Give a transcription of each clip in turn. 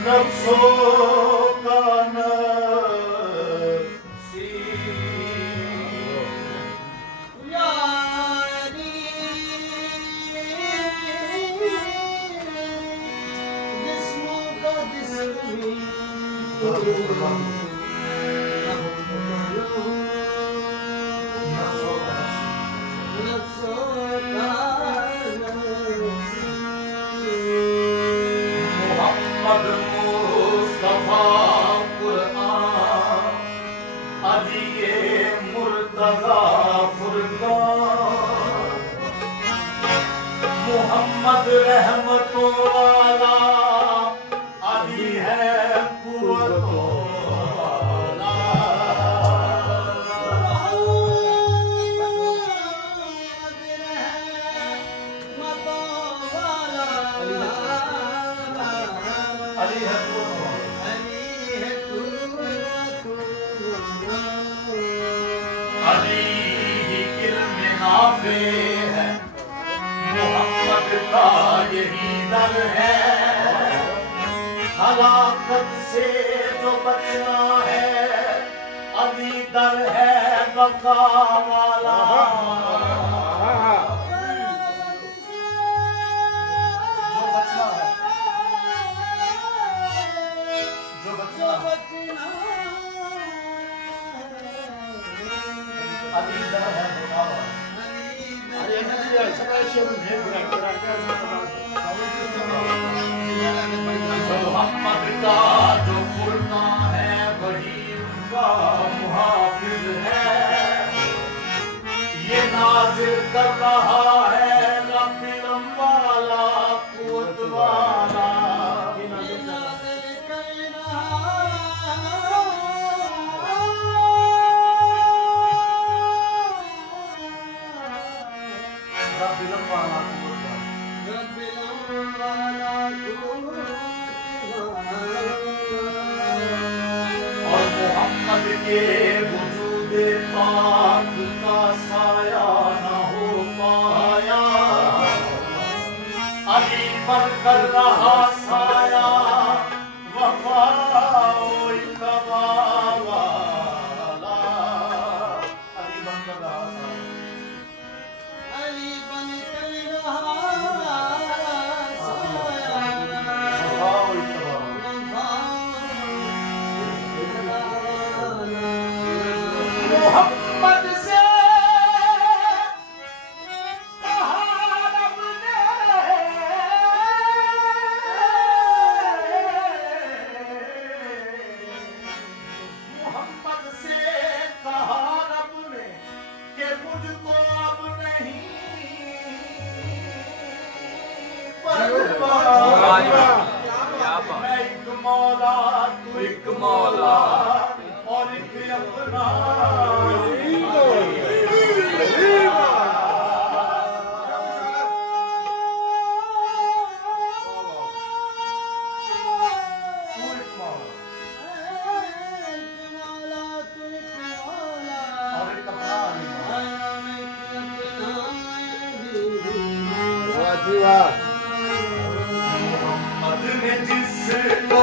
नफ्सों का नफसी यारी जिस्मों का जिस्मी मोहम्मद मुस्तफा कुरआन अली मुर्तजा फुरकान मोहम्मद रहमतों वाला अली है कुव्वतों वाला अली है अली ही इल्म नाफे है मोहम्मद का यही दर है हलाकत से जो बचना है अली दर है बका वाला जो बचना है जो बचना अली दर है बका वाला मोहम्मद का जो फुरकान है वही उनका मुहाफिज है ये नाज़िल कर रहा है रब्बिल वाला कुव्वत वाला और मोहम्मद के वजूदे पाक का साया न हो पाया अली पर कर रहा साया वफा इत्तबा वाला अली बन कर रहा साया अली बन कर रहा साया वफा इत्तबा मोहम्मद से कहा रब ने मोहम्मद से कहा रब ने कि मुझको अब नहीं परवाह मैं एक मौला तू एक मौला और एक अपना मोहम्मद ने जिसको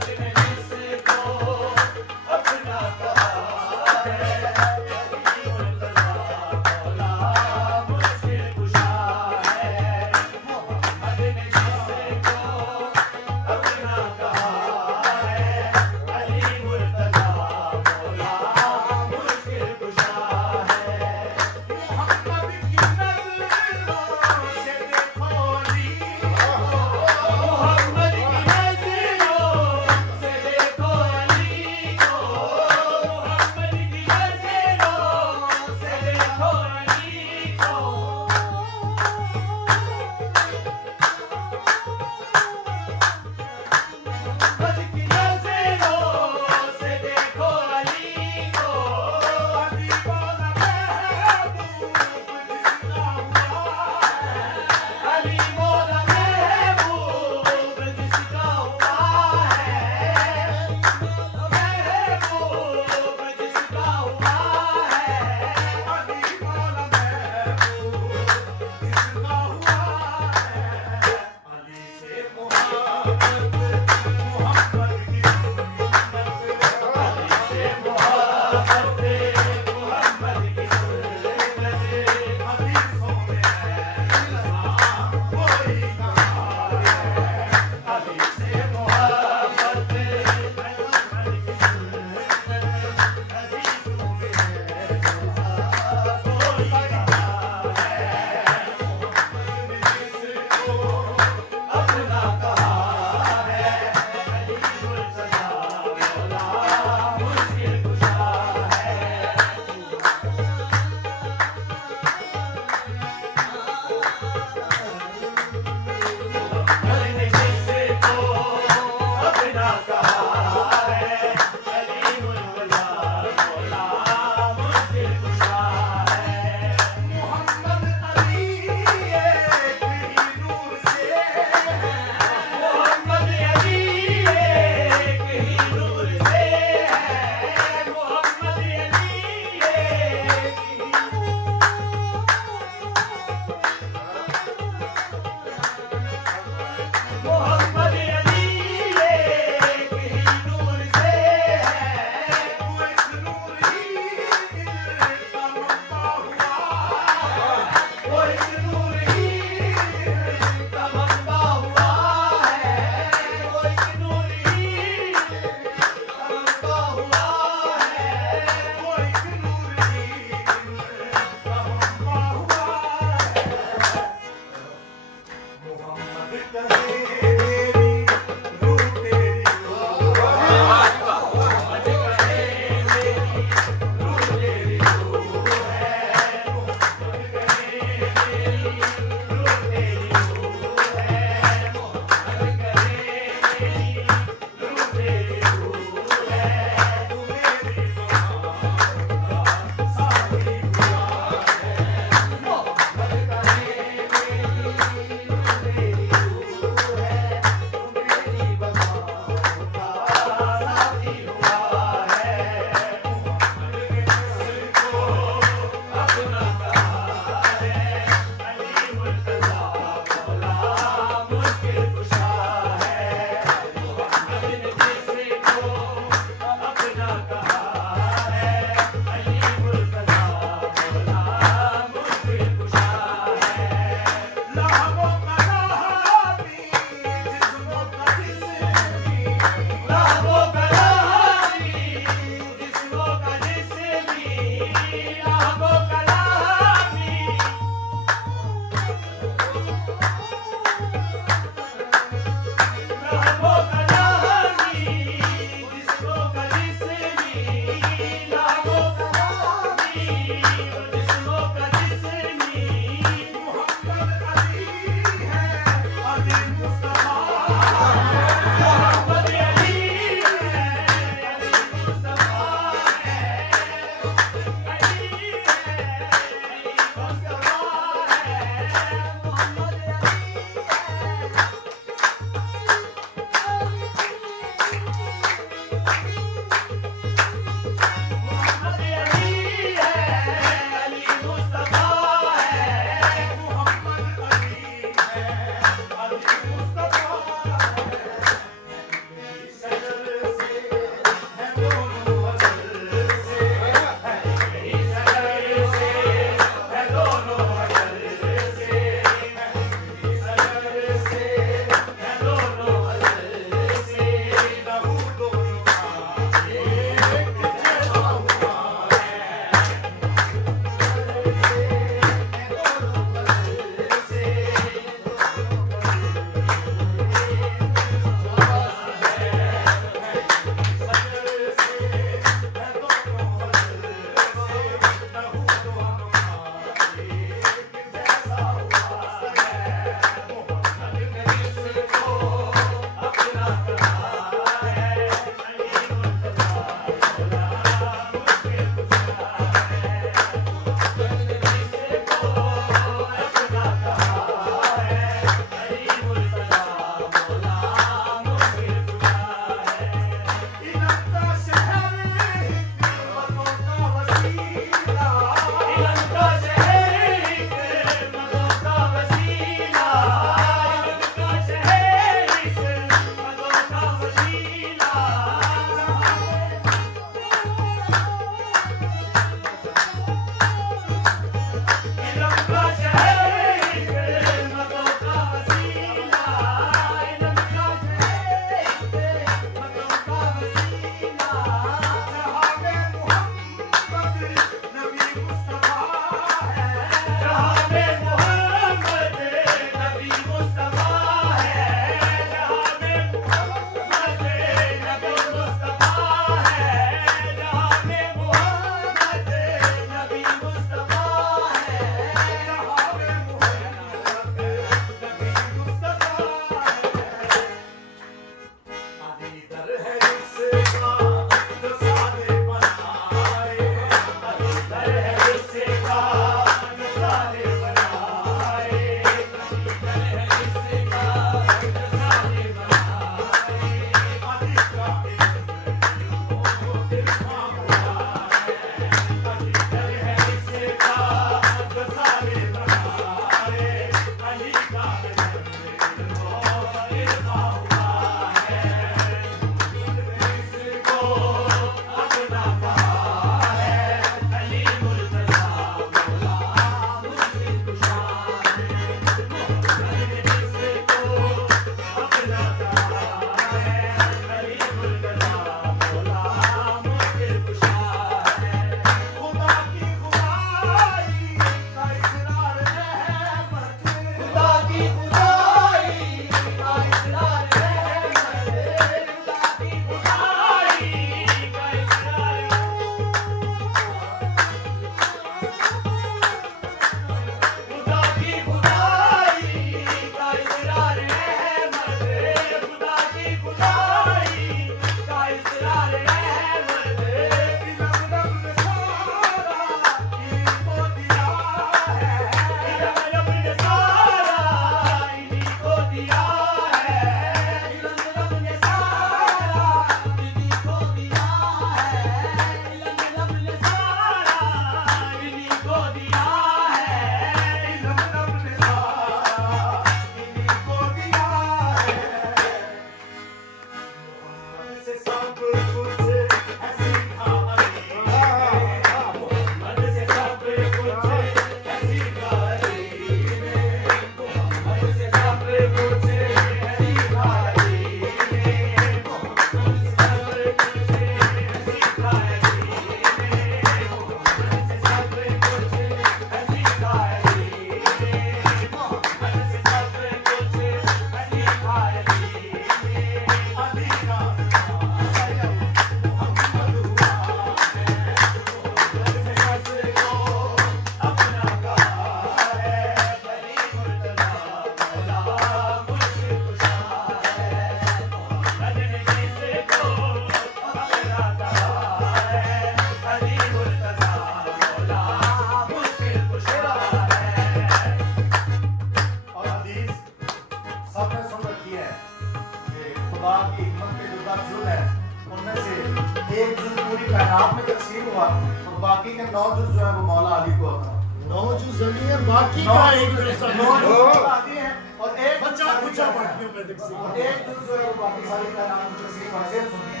हुआ और बाकी के 9 जुज जो है वो मौला अली को आता 9 जुज अली है, बाकी का एक जुज 9 जुज आदि है और एक बच्चा पूछा पढ़ती हूं मैं देख और एक जुज जो है वो बाकी सारे का नाम तस्लीम हाजिर सुनिए।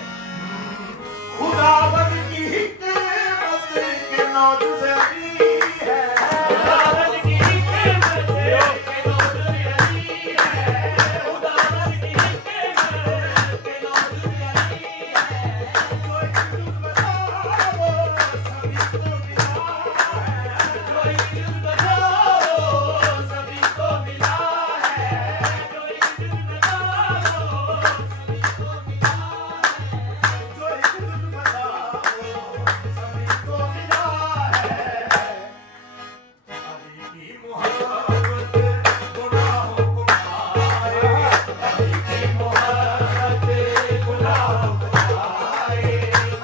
खुदावंद की हिकमत के 9 जुज अली है, खुदावंद की हिकमत के 9 जुज अली है, खुदावंद की हिकमत के 9 जुज अली है, जो एक जुज बताओ सभी को मिला है, जो एक जुज बताओ सभी को मिला है, जो एक जुज बताओ सभी को मिला है, जो एक जुज बताओ सभी को मिला है। अली की मोहब्बत गुनाहों को मारे, अली की मोहब्बत गुनाहों को मारे,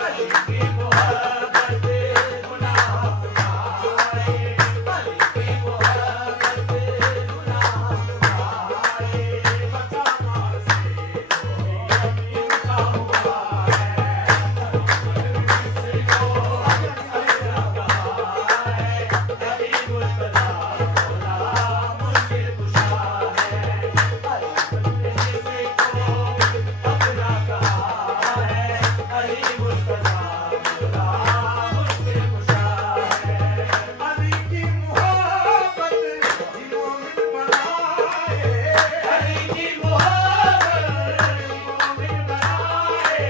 अली की मोहब्बत गुनाहों को मारे, अली की मोहब्बत गुनाहों को मारे, बचा मार से कोई अमीर का हुआ है, से को अली रहा है, अली मुर्तज़ा मौला मुश्किल कुशा है, अली से को अपना कहा है, अली मुर्तज़ा मौला मुश्किल कुशा है, अली की मोहब्बत दिलों में बनाए, अली की मोहब्बत दिलों में बनाए,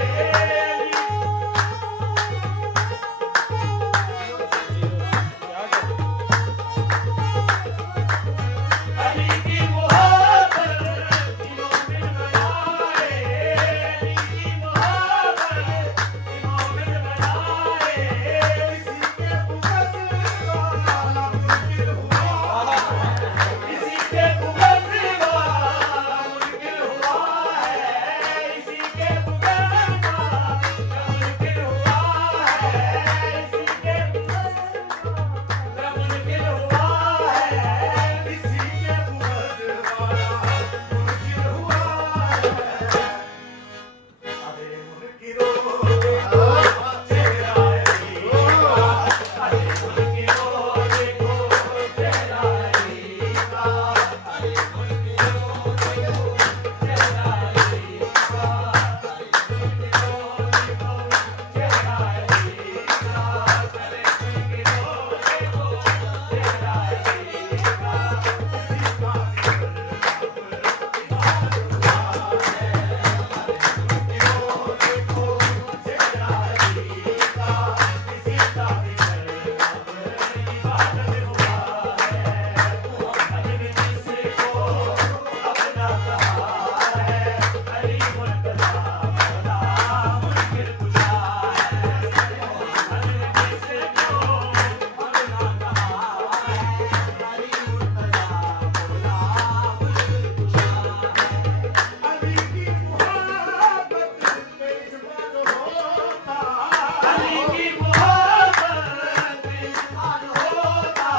अली की मोहब्बत दिलों में बनाए, अली की मोहब्बत दिलों में बनाए, किसी के बुग़्ज़ वाला मुनकिर हुआ है, किसी के बुग़्ज़ वाला मुनकिर हुआ है, किसी के बुग़्ज़ वाला मुनकिर हुआ है, किसी के बुग़्ज़ वाला मुनकिर हुआ है, किसी के बुग़्ज़ वाला मुनकिर हुआ है। अरे मुनकिरों देखो चेहरा अली का, अरे मुनकिरों देखो चेहरा अली का, अरे मुनकिरों देखो चेहरा अली का, अरे मुनकिरों देखो चेहरा अली का, अरे मुनकिरों देखो चेहरा अली का, किसी का अली की मोहब्बत बेईमान होता, अली की मोहब्बत बेईमान होता,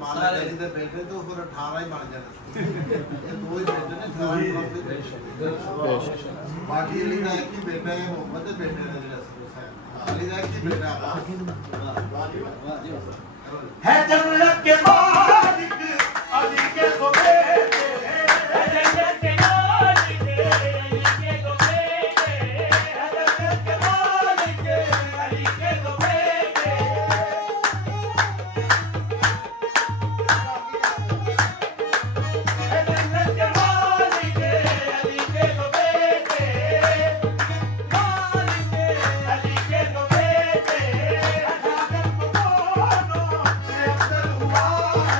मालिक अली दे बेटे तो फिर 18 ही बन जाने ये दो ही बेटे ने 18 बाकी अली दा एक ही बेटा है मोहम्मद दे बेटे ने जेड़ा हुसैन अली दा एक ही बेटा है जन्नत के मालिक अली के दो बेटे है जन्नत के मालिक अली के दो बेटे है जन्नत के मालिक अली के दो बेटे है जन्नत के मालिक अली के दो बेटे मालिक अली के दो बेटे अगर को बोलो से अफजल हुआ है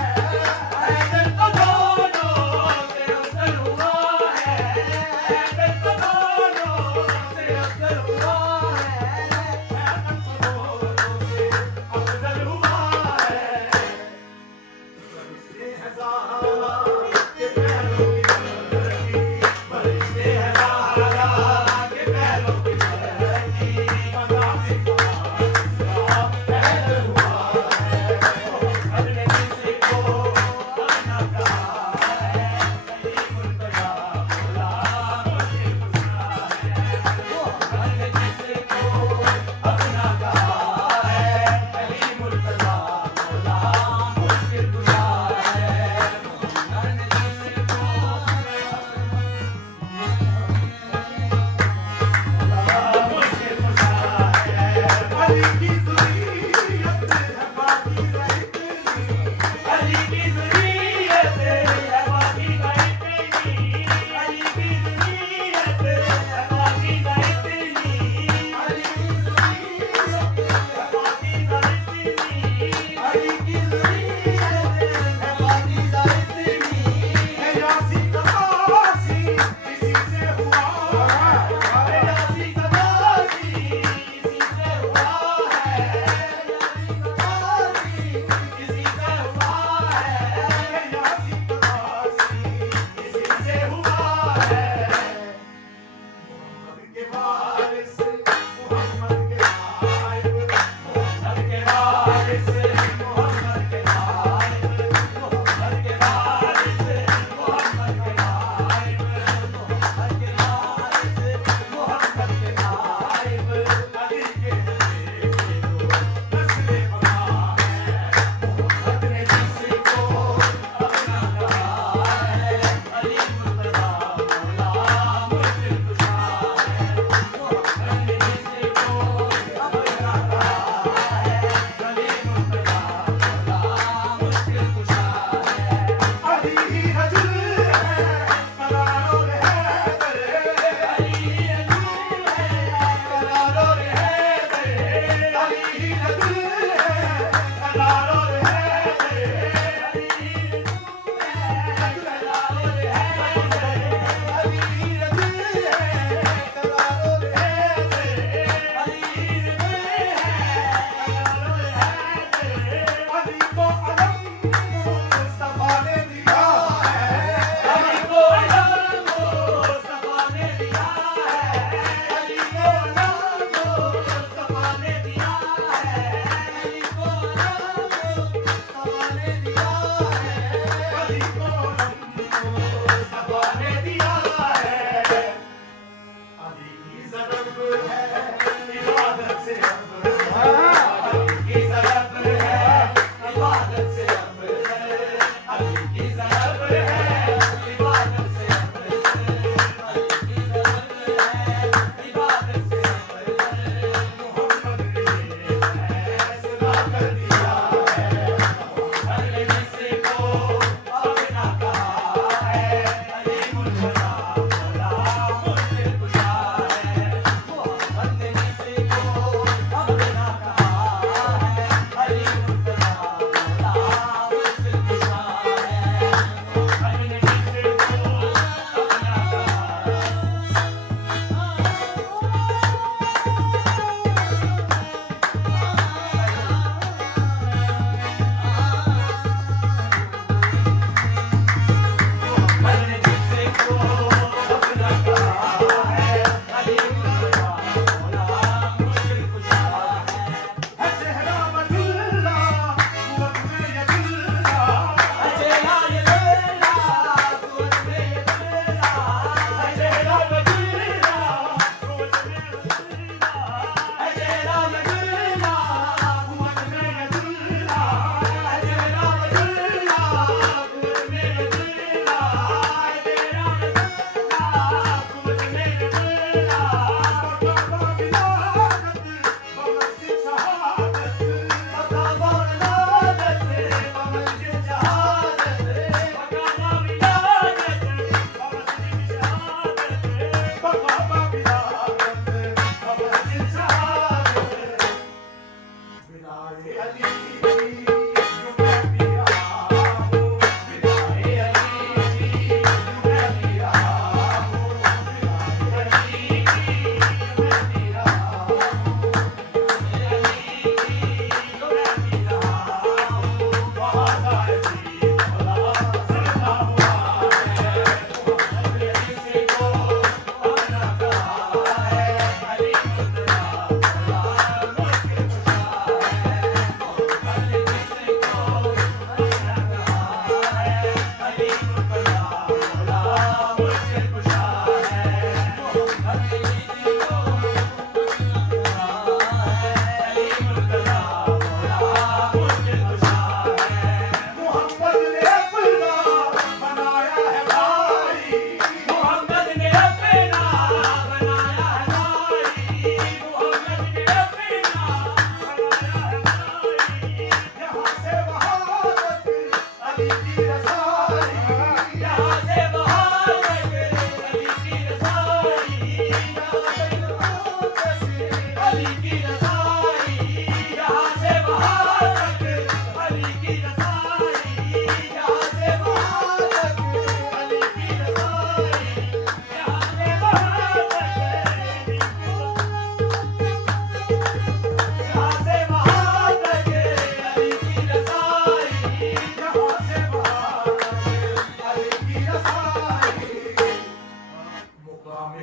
Bye.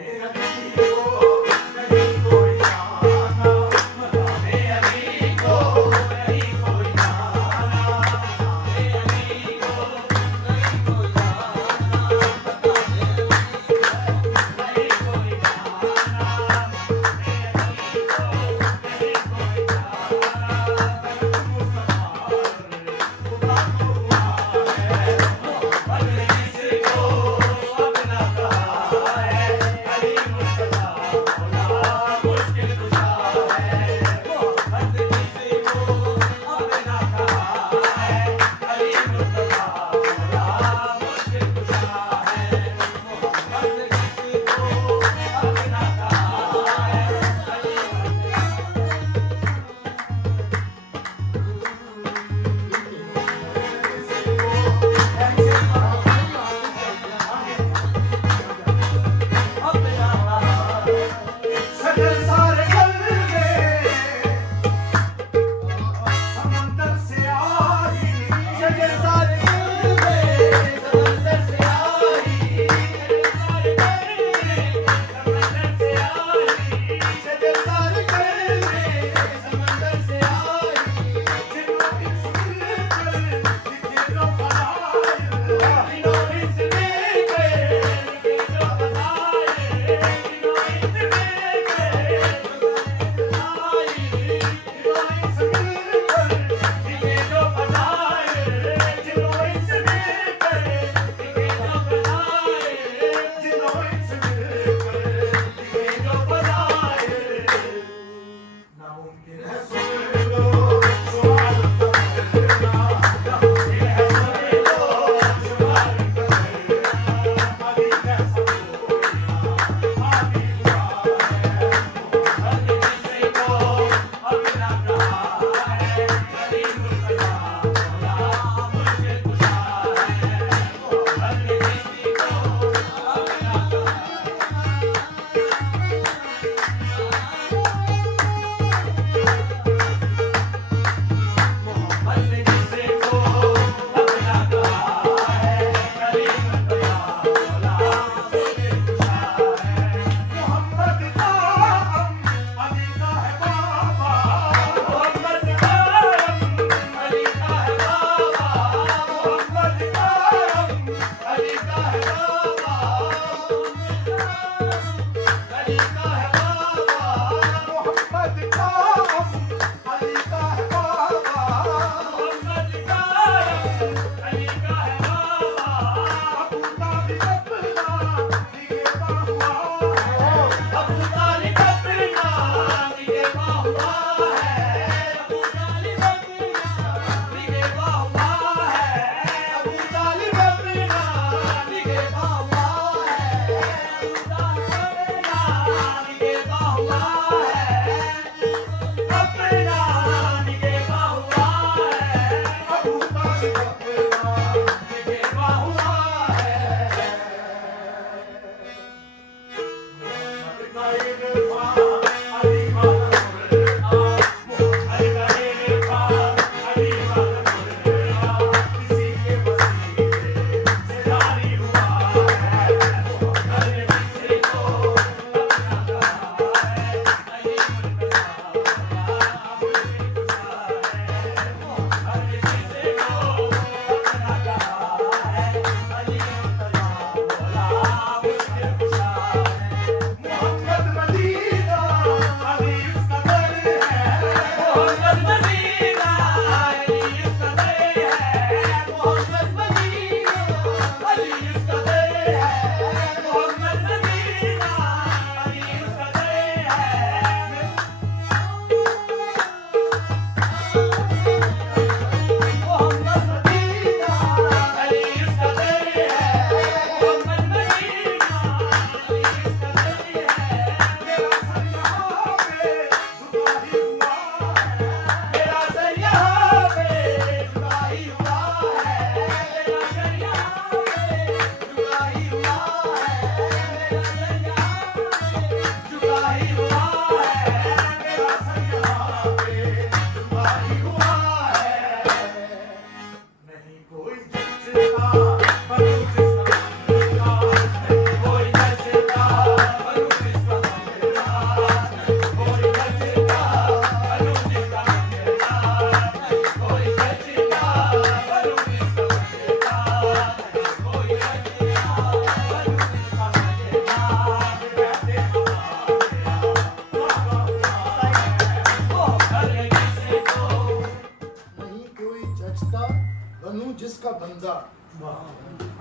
बंदा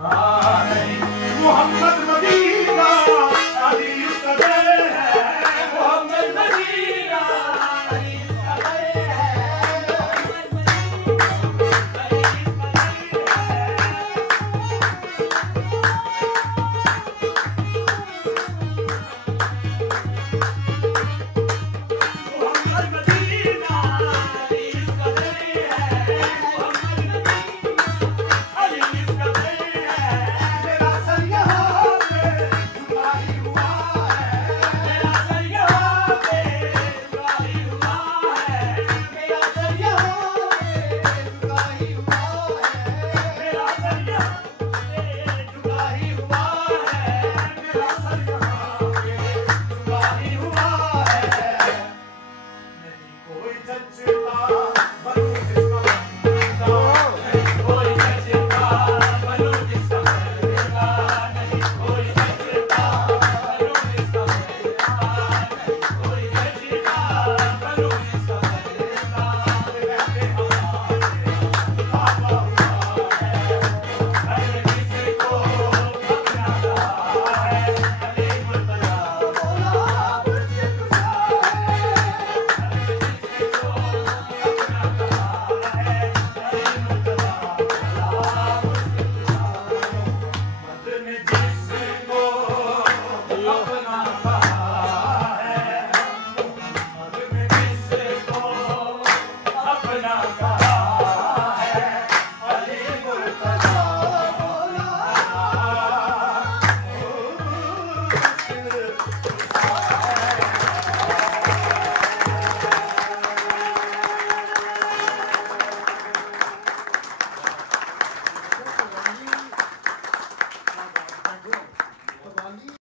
हाँ